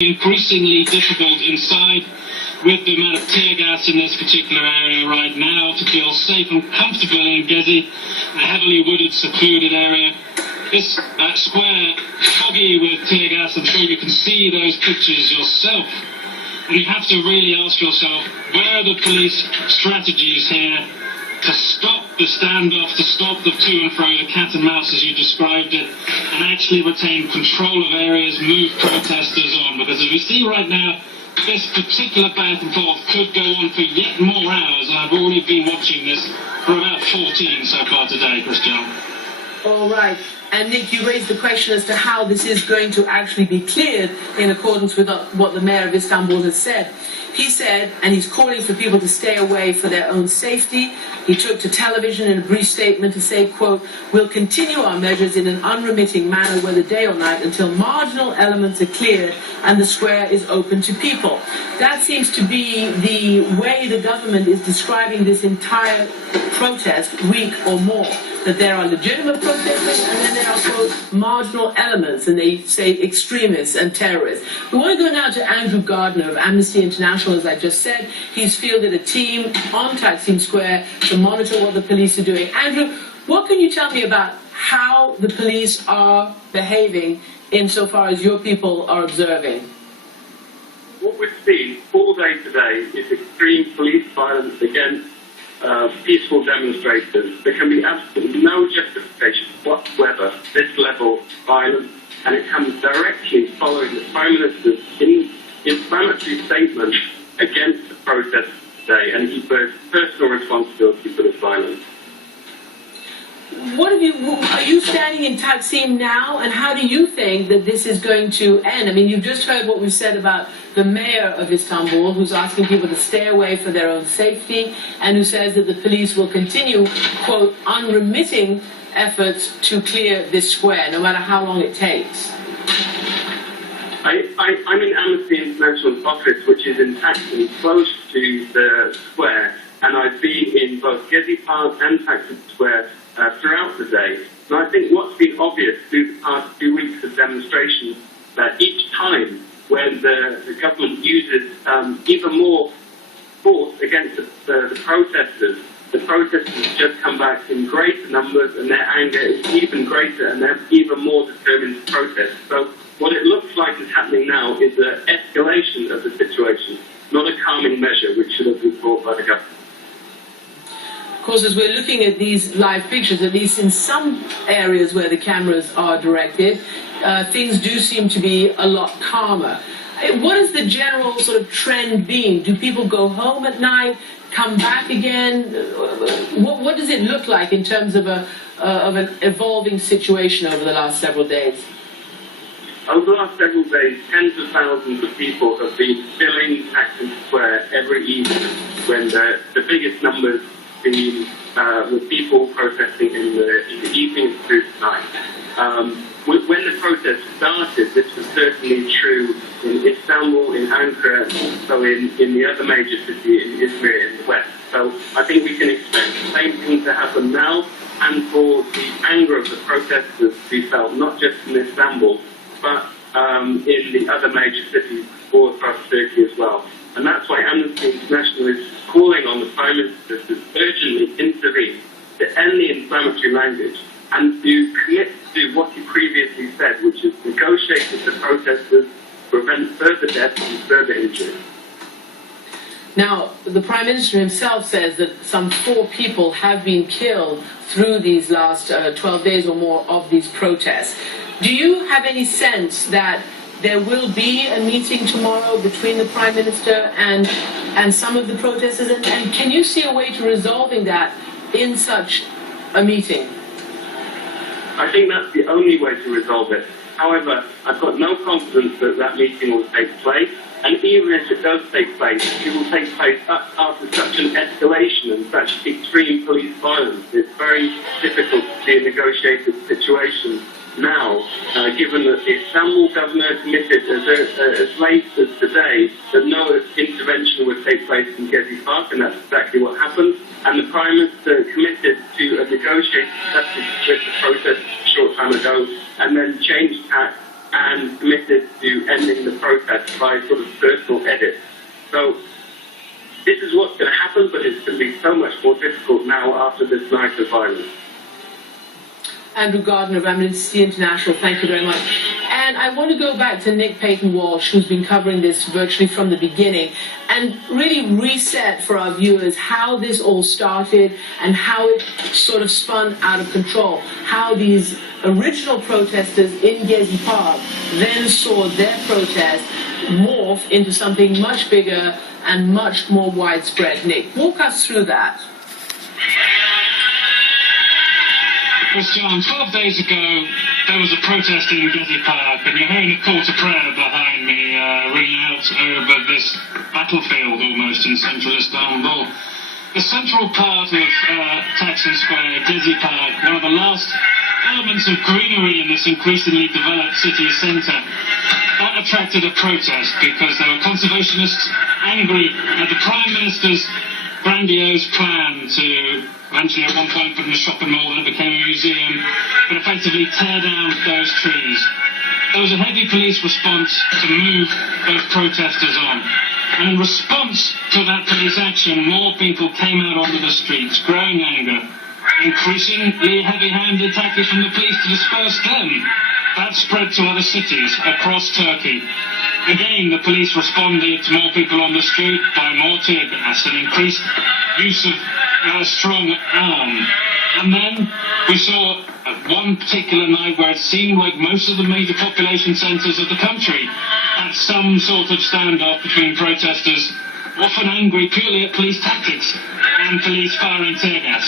increasingly difficult inside with the amount of tear gas in this particular area right now to feel safe and comfortable in Gezi, a heavily wooded, secluded area. This square foggy with tear gas. I'm sure you can see those pictures yourself. And you have to really ask yourself, where are the police strategies here to stop the standoff, to stop the to and fro, the cat and mouse as you described it, and actually retain control of areas, move protesters on? Because as we see right now, this particular back and forth could go on for yet more hours. I've already been watching this for about 14 so far today, Christian. All right. And Nick, you raised the question as to how this is going to actually be cleared in accordance with what the mayor of Istanbul has said. He said, and he's calling for people to stay away for their own safety. He took to television in a brief statement to say, quote, "We'll continue our measures in an unremitting manner, whether day or night, until marginal elements are cleared and the square is open to people." That seems to be the way the government is describing this entire protest week or more. That there are legitimate protesters and then there are, quote, marginal elements, and they say extremists and terrorists. We want to go now to Andrew Gardner of Amnesty International, as I just said. He's fielded a team on Taksim Square to monitor what the police are doing. Andrew, what can you tell me about how the police are behaving insofar as your people are observing? What we've seen all day today is extreme police violence against peaceful demonstrators. There can be absolutely no justification whatsoever for this level of violence, and it comes directly following the Prime Minister's inflammatory statement against the protests today, and he bears personal responsibility for this violence. Are you standing in Taksim now, and how do you think that this is going to end? I mean, you've just heard what we've said about the mayor of Istanbul, who's asking people to stay away for their own safety, and who says that the police will continue, quote, unremitting efforts to clear this square, no matter how long it takes. I'm in Amnesty International's office, which is in Taksim, close to the square, and I've been in both GeziParkı and Taksim Square throughout the day. And I think what's been obvious through the past 2 weeks of demonstrations, that each time when the government uses even more force against the protesters just come back in greater numbers, and their anger is even greater, and they're even more determined to protest. So what it looks like is happening now is an escalation of the situation, not a calming measure which should have been brought by the government. Of course, as we're looking at these live pictures, at least in some areas where the cameras are directed, things do seem to be a lot calmer. What has the general sort of trend been? Do people go home at night, come back again? What does it look like in terms of an evolving situation over the last several days? Over the last several days, tens of thousands of people have been filling Taksim Square every evening, when the biggest numbers been with people protesting in the evening through the night. When the protest started, this was certainly true in Istanbul, in Ankara, and also in the other major city, in Izmir in the west. So I think we can expect the same thing to happen now, and for the anger of the protesters to be felt, not just in Istanbul, but in the other major cities all across Turkey as well. And that's why Amnesty International is calling on the Prime Minister to urgently intervene, to end the inflammatory language, and to commit to what he previously said, which is negotiate with the protesters, prevent further deaths and further injury. Now, the Prime Minister himself says that some 4 people have been killed through these last 12 days or more of these protests. Do you have any sense that there will be a meeting tomorrow between the Prime Minister and some of the protesters? And can you see a way to resolving that in such a meeting? I think that's the only way to resolve it. However, I've got no confidence that that meeting will take place. And even if it does take place, it will take place after such an escalation and such extreme police violence. It's very difficult to see a negotiated situation now, given that the Istanbul governor committed as late as today that no intervention would take place in GeziParkı, and that's exactly what happened. And the Prime Minister committed to a negotiated settlement with the protest a short time ago, and then changed tack and committed to ending the protest by sort of personal edit. So this is what's going to happen, but it's going to be so much more difficult now after this night of violence. Andrew Gardner of Amnesty International, thank you very much. And I want to go back to Nick Payton-Walsh, who's been covering this virtually from the beginning, and really reset for our viewers how this all started and how it sort of spun out of control, how these original protesters in Gezi Park then saw their protest morph into something much bigger and much more widespread. Nick, walk us through that. Well, John, 12 days ago, there was a protest in Gezi Park, and you're hearing a call to prayer behind me ringing out over this battlefield almost in central Istanbul. The central part of Taksim Square, Gezi Park, one of the last elements of greenery in this increasingly developed city centre, that attracted a protest because there were conservationists angry at the Prime Minister's grandiose plan to eventually at one point put in a shopping mall and it became a museum, but effectively tear down those trees. There was a heavy police response to move those protesters on. And in response to that police action, more people came out onto the streets, growing anger, increasingly heavy-handed tactics from the police to disperse them. That spread to other cities across Turkey. Again, the police responded to more people on the street by more tear gas and increased use of strong arm. And then we saw one particular night where it seemed like most of the major population centres of the country had some sort of standoff between protesters, often angry purely at police tactics and police firing tear gas.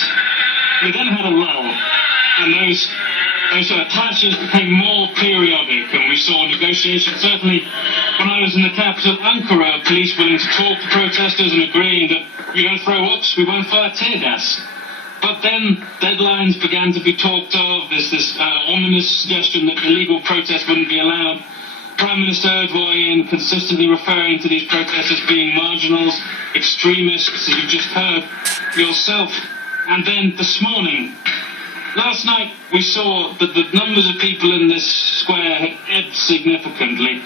We then had a lull, and those clashes became more periodic, and we saw negotiations. Certainly, when I was in the capital, Ankara, police willing to talk to protesters and agreeing that we don't throw rocks, we won't fire tear gas. But then deadlines began to be talked of. There's this ominous suggestion that illegal protest wouldn't be allowed. Prime Minister Erdogan consistently referring to these protests as being marginals, extremists, as you've just heard yourself. And then this morning, last night, we saw that the numbers of people in this square had ebbed significantly.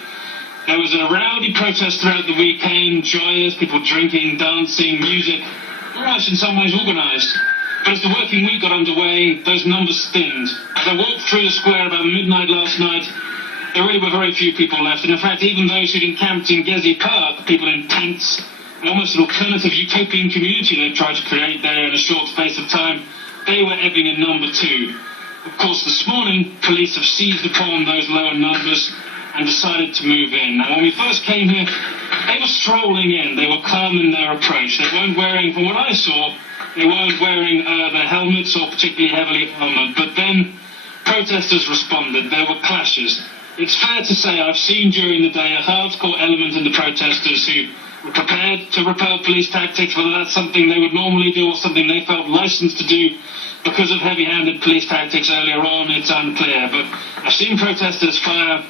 There was a rowdy protest throughout the weekend, joyous, people drinking, dancing, music, almost in some ways organised. But as the working week got underway, those numbers thinned. As I walked through the square about midnight last night, there really were very few people left. And in fact, even those who'd encamped in Gezi Park, people in tents, almost an alternative utopian community they've tried to create there in a short space of time, they were ebbing in number too. Of course, this morning, police have seized upon those lower numbers and decided to move in. Now, when we first came here, they were strolling in. They were calm in their approach. They weren't wearing, from what I saw, they weren't wearing their helmets or particularly heavily armoured. But then protesters responded. There were clashes. It's fair to say I've seen during the day a hardcore element in the protesters who were prepared to repel police tactics, whether that's something they would normally do or something they felt licensed to do because of heavy-handed police tactics earlier on, it's unclear. But I've seen protesters fire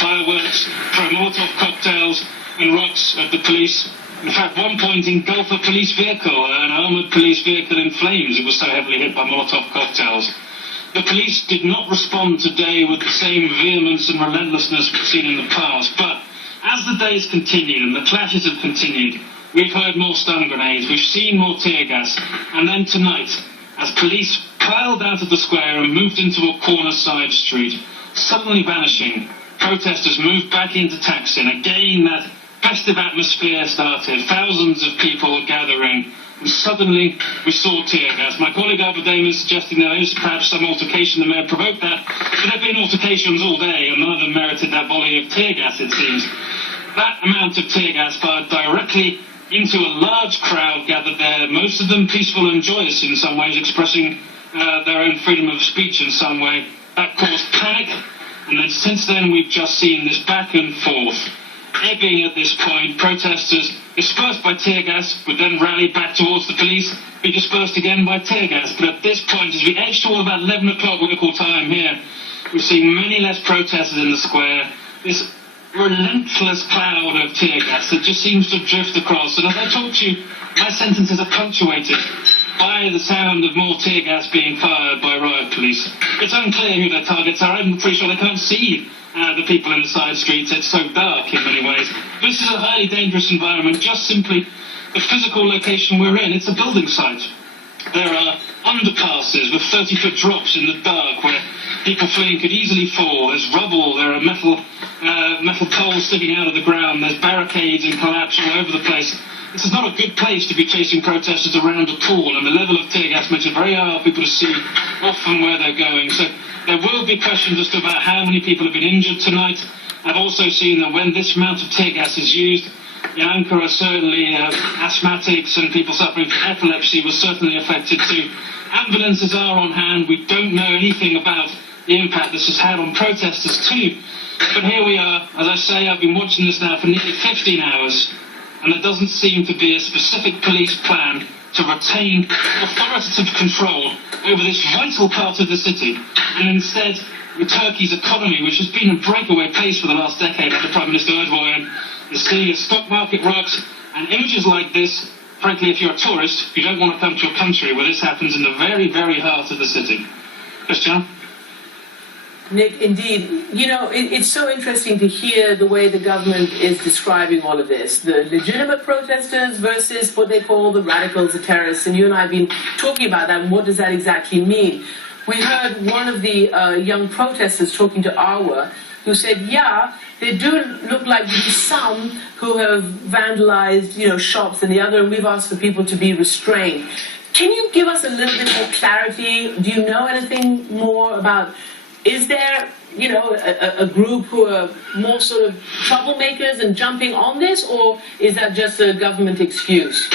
fireworks, throw Molotov cocktails and rocks at the police. In fact, one point engulf a police vehicle, an armoured police vehicle in flames. It was so heavily hit by Molotov cocktails. The police did not respond today with the same vehemence and relentlessness we've seen in the past. But as the days continued and the clashes have continued, we've heard more stun grenades, we've seen more tear gas. And then tonight, as police piled out of the square and moved into a corner side street, suddenly vanishing, protesters moved back into Taksim. Again, that festive atmosphere started. Thousands of people were gathering. And suddenly, we saw tear gas. My colleague Aberdeen is suggesting there is perhaps some altercation that may have provoked that. But there have been altercations all day, and none of them merited that volley of tear gas, it seems. That amount of tear gas fired directly into a large crowd gathered there, most of them peaceful and joyous in some ways, expressing their own freedom of speech in some way. That caused panic. And then since then, we've just seen this back and forth. Ebbing at this point, protesters dispersed by tear gas would then rally back towards the police, be dispersed again by tear gas. But at this point, as we edge toward about 11 o'clock local time here, we're seeing many less protesters in the square. This relentless cloud of tear gas that just seems to drift across. And as I talk to you, my sentences are punctuated by the sound of more tear gas being fired by riot police. It's unclear who their targets are. I'm pretty sure they can't see the people in the side streets. It's so dark in many ways. This is a highly dangerous environment, just simply the physical location we're in. It's a building site. There are underpasses with 30-foot drops in the dark where people fleeing could easily fall. There's rubble, there are metal poles sticking out of the ground, there's barricades and collapse all over the place. This is not a good place to be chasing protesters around at all, and the level of tear gas makes it very hard for people to see often where they're going. So there will be questions just about how many people have been injured tonight. I've also seen that when this amount of tear gas is used, in Ankara, certainly asthmatics and people suffering from epilepsy were certainly affected too. Ambulances are on hand. We don't know anything about the impact this has had on protesters too. But here we are. As I say, I've been watching this now for nearly 15 hours, and there doesn't seem to be a specific police plan to retain authoritative control over this vital part of the city. And instead, with Turkey's economy, which has been a breakaway pace for the last decade under Prime Minister Erdogan, is seeing a stock market rot, and images like this, frankly, if you're a tourist, you don't want to come to a country where this happens in the very, very heart of the city. Christian? Nick, indeed. You know, it's so interesting to hear the way the government is describing all of this. The legitimate protesters versus what they call the radicals, the terrorists. And you and I have been talking about that, and what does that exactly mean? We heard one of the young protesters talking to Awa, who said, yeah, there do look like to be some who have vandalized, shops and the other, and we've asked for people to be restrained. Can you give us a little bit more clarity? Do you know anything more about, is there, a group who are more sort of troublemakers and jumping on this, or is that just a government excuse?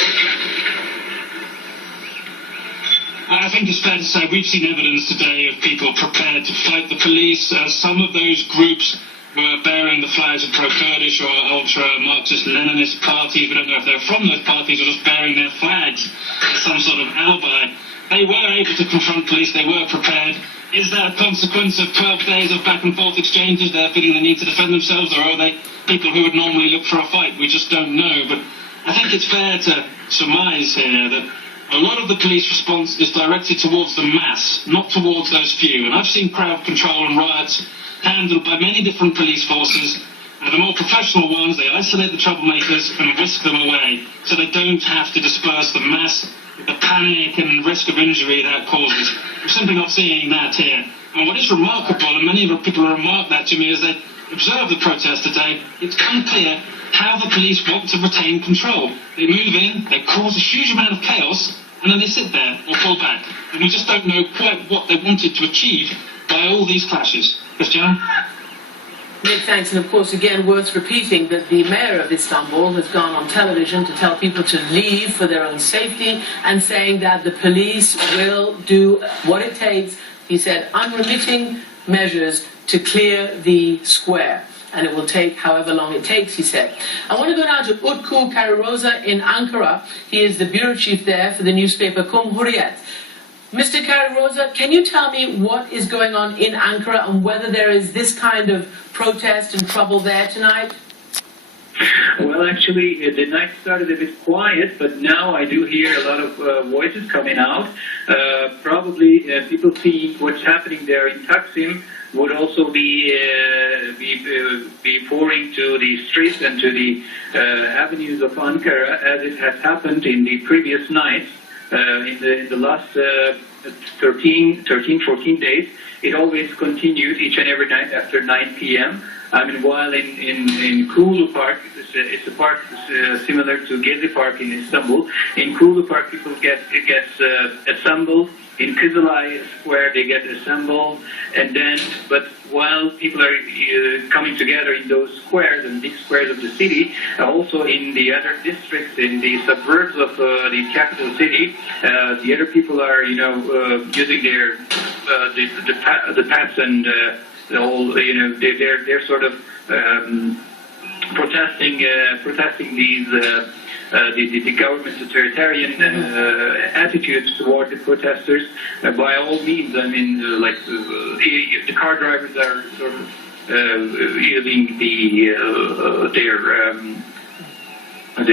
I think it's fair to say we've seen evidence today of people prepared to fight the police. Some of those groups were bearing the flags of pro-Kurdish or ultra-Marxist-Leninist parties. We don't know if they're from those parties or just bearing their flags as some sort of alibi. They were able to confront police. They were prepared. Is that a consequence of 12 days of back-and-forth exchanges? They're feeling the need to defend themselves, or are they people who would normally look for a fight? We just don't know. But I think it's fair to surmise here that a lot of the police response is directed towards the mass, not towards those few. And I've seen crowd control and riots handled by many different police forces. And the more professional ones, they isolate the troublemakers and whisk them away, so they don't have to disperse the mass, the panic and risk of injury that causes. We're simply not seeing that here. And what is remarkable, and many of the people have remarked that to me as they observe the protest today, it's unclear how the police want to retain control. They move in, they cause a huge amount of chaos, and then they sit there or pull back. And we just don't know quite what they wanted to achieve by all these clashes. Christian? Nick, thanks. And of course, again, worth repeating that the mayor of Istanbul has gone on television to tell people to leave for their own safety, and saying that the police will do what it takes, he said, unremitting measures to clear the square. And it will take however long it takes, he said. I want to go now to Utku Kararoza in Ankara. He is the bureau chief there for the newspaper Cumhuriyet. Mr. Kararoza, can you tell me what is going on in Ankara and whether there is this kind of protest and trouble there tonight? Well, actually, the night started a bit quiet, but now I do hear a lot of voices coming out. Probably people seeing what's happening there in Taksim would also be pouring to the streets and to the avenues of Ankara, as it has happened in the previous nights, in the last 13, 14 days. It always continued each and every night after 9 p.m. I mean, while in Kulu Park, it's a park similar to GeziParkı in Istanbul. In Kulu Park, people get assembled. In Taksim Square, they get assembled, and then, but while people are coming together in those squares and big squares of the city, also in the other districts, in the suburbs of the capital city, the other people are, using their the paths and the whole, they're sort of protesting these. The government's authoritarian attitudes toward the protesters. By all means, I mean, the car drivers are sort of using the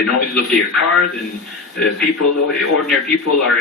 noises of their cars, and ordinary people are